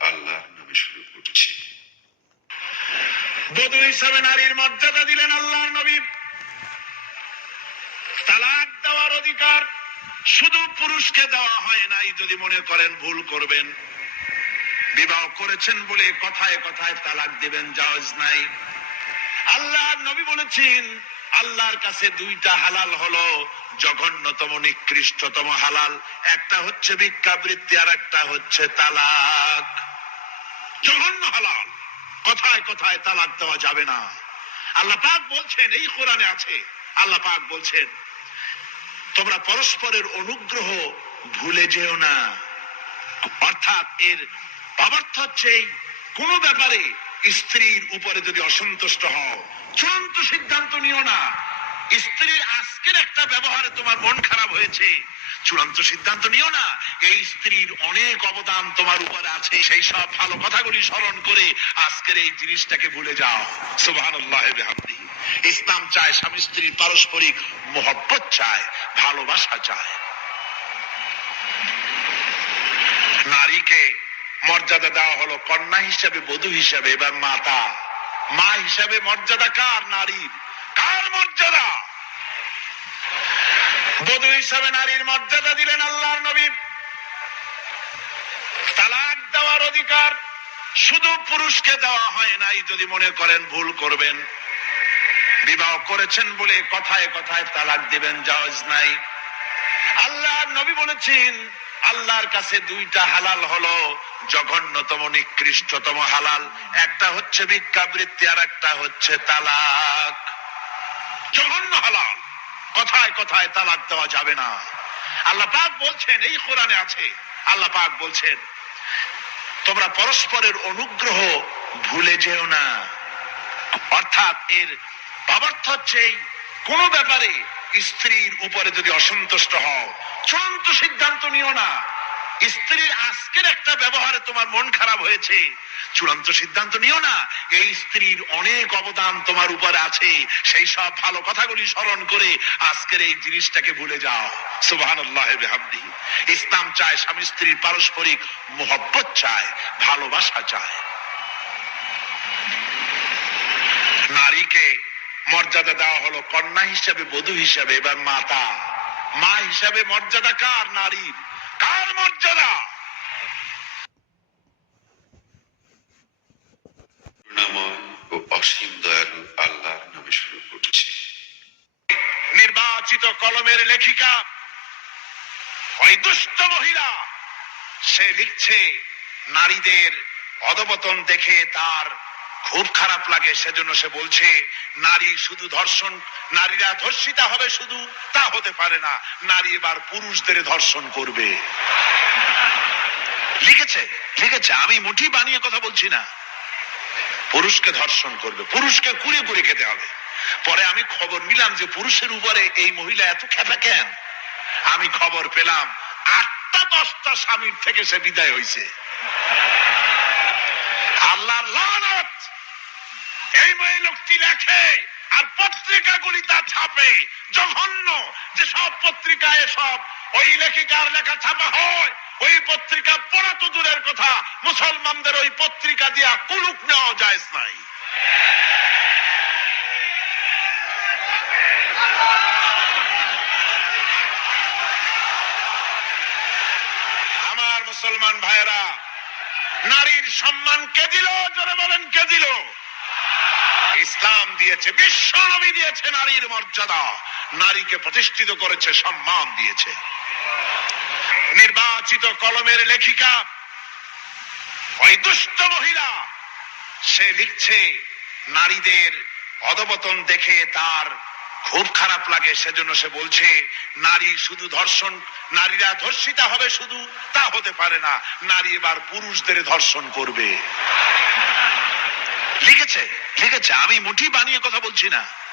আল্লাহর নামে শুরু করছি। বধূ হিসাবে নারীর মর্যাদা দিলেন আল্লাহর নবী। তালাক দেওয়ার অধিকার শুধু পুরুষকে দেওয়া হয় নাই, যদি মনে করেন ভুল করবেন। বিবাহ করেছেন বলে কথায় কথায় তালাক দিবেন, জায়েজ নাই। আল্লাহর নবী বলেছেন আল্লাহর কাছে দুইটা হালাল হলো, জঘন্যতম, নিকৃষ্টতম হালাল। একটা হচ্ছে ভিক্ষাবৃত্তি আর একটা হচ্ছে তালাক। জঘন্য হালাল। কথায় কথায় তালাক দেওয়া যাবে না। আল্লাহ পাক বলছেন, এই কোরআনে আছে, আল্লাহ পাক বলছেন, তোমরা পরস্পরের অনুগ্রহ ভুলে যেও না। অর্থাৎ এর বাবার্থ হচ্ছে কোন ব্যাপারে স্ত্রীর উপরে যদি অসন্তুষ্ট হও, চূড়ান্ত সিদ্ধান্ত নিও না। স্ত্রীর আজকের একটা ব্যবহারে তোমার মন খারাপ হয়েছে, চূড়ান্ত সিদ্ধান্ত নিও না। এই স্ত্রীর অনেক অবদান তোমার উপরে আছে। সেই সব ভালো কথাগুলি স্মরণ করে আজকের এই জিনিসটাকে ভুলে যাও। বিহামদিহি ইসলাম চায় স্বামী স্ত্রীর পারস্পরিক মোহব্বত চায়, ভালোবাসা চায়। নারীকে মর্যাদা দেওয়া হলো কন্যা হিসাবে, বধূ হিসাবে, এবার মাতা। মা হিসাবে মর্যাদা কার? নারীর। কার মর্যাদা? বধূ হিসাবে নারীর মর্যাদা দিলেন আল্লাহর নবী। তালাক দেওয়ার অধিকার শুধু পুরুষকে দেওয়া হয় নাই, যদি মনে করেন ভুল করবেন। বিবাহ করেছেন বলে কথায় কথায় তালাক দিবেন, জায়েজ নাই। আল্লাহ নবী বলেছেন আল্লাহর কাছে দুইটা হালাল হলো, জঘন্যতম, নিকৃষ্টতম হালাল। একটা হচ্ছে ভিক্ষাবৃত্তি আর একটা হচ্ছে তালাক। জঘন্য হালাল। কথায় কথায় তালাক দেওয়া যাবে না। আল্লাহ পাক বলছেন, এই কোরআনে আছে, আল্লাহ পাক বলছেন, তোমরা পরস্পরের অনুগ্রহ ভুলে যেও না। অর্থাৎ এর বাবার্থ হচ্ছে এই কোন ব্যাপারে স্ত্রীর উপরে যদি অসন্তুষ্ট হও, চূড়ান্ত সিদ্ধান্ত নিও না। স্ত্রীর আজকের একটা ব্যবহারে তোমার মন খারাপ হয়েছে, চূড়ান্ত সিদ্ধান্ত নিও না। এই স্ত্রীর অনেক অবদান তোমার উপরে আছে, সেই সব ভালো কথাগুলি স্মরণ করে আজকের এই জিনিসটাকে ভুলে যাও। সুবহানাল্লাহ ইসলাম চায় স্বামী স্ত্রীর পারস্পরিক মোহব্বত চায়, ভালোবাসা চায়। নারীকে মর্যাদা দেওয়া হলো। কন্যা হিসাবে বধূ হিসাবে এবার মাতা। মা হিসাবে মর্যাদা কার? নারীর। কার মর্যাদা? ও অসীম দয়ালু আল্লাহর নামে শুরু করছি। নির্বাচিত কলমের লেখিকা ওই দুষ্ট মহিলা সে লিখছে নারীদের অধবতন দেখে তার খুব খারাপ লাগে সেজন্য সে বলছে, নারী শুধু ধর্ষণ, নারীরা ধর্ষিতা হবে শুধু, তা হতে পারে না। নারী এবার পুরুষদের ধর্ষণ করবে। লিখেছে লিখেছে, আমি মুঠি বানিয়ে কথা বলছি না। পুরুষকে ধর্ষণ করবে, পুরুষকে কুড়ে কুড়ে খেতে হবে। পরে আমি খবর নিলাম যে পুরুষের উপরে এই মহিলা এত খেপা কেন? আমি খবর পেলাম, আটটা দশটা স্বামীর থেকে সে বিদায় হয়েছে। আল্লাহর লানত। এই মেয়ে লোকটি লেখে আর পত্রিকাগুলি তা ছাপে, জঘন্য। যে সব পত্রিকায় সব ওই লেখিকার লেখা ছাপা হয়, ওই পত্রিকা পড়া তো দূরের কথা। মুসলমানদের ওই পত্রিকা দিয়া কুলুক নেওয়া যায় নাই। আমার মুসলমান ভাইয়েরা নারীর সম্মান কে দিল? জোরে বলেন, কে দিল? ইসলাম দিয়েছে, বিশ্ব নবী দিয়েছে নারীর মর্যাদা। নারীকে প্রতিষ্ঠিত করেছে, সম্মান দিয়েছে। নির্বাচিত কলমের লেখিকা, ওই দুষ্ট মহিলা, সে লিখছে, নারীদের অধবতন দেখে তার খুব খারাপ লাগে, সেজন্য সে বলছে, নারী শুধু ধর্ষণ, নারীরা ধর্ষিতা হবে শুধু, তা হতে পারে না। নারী এবার পুরুষদের ধর্ষণ করবে। লিখেছে লিখেছে, আমি মুঠি বানিয়ে কথা বলছি না।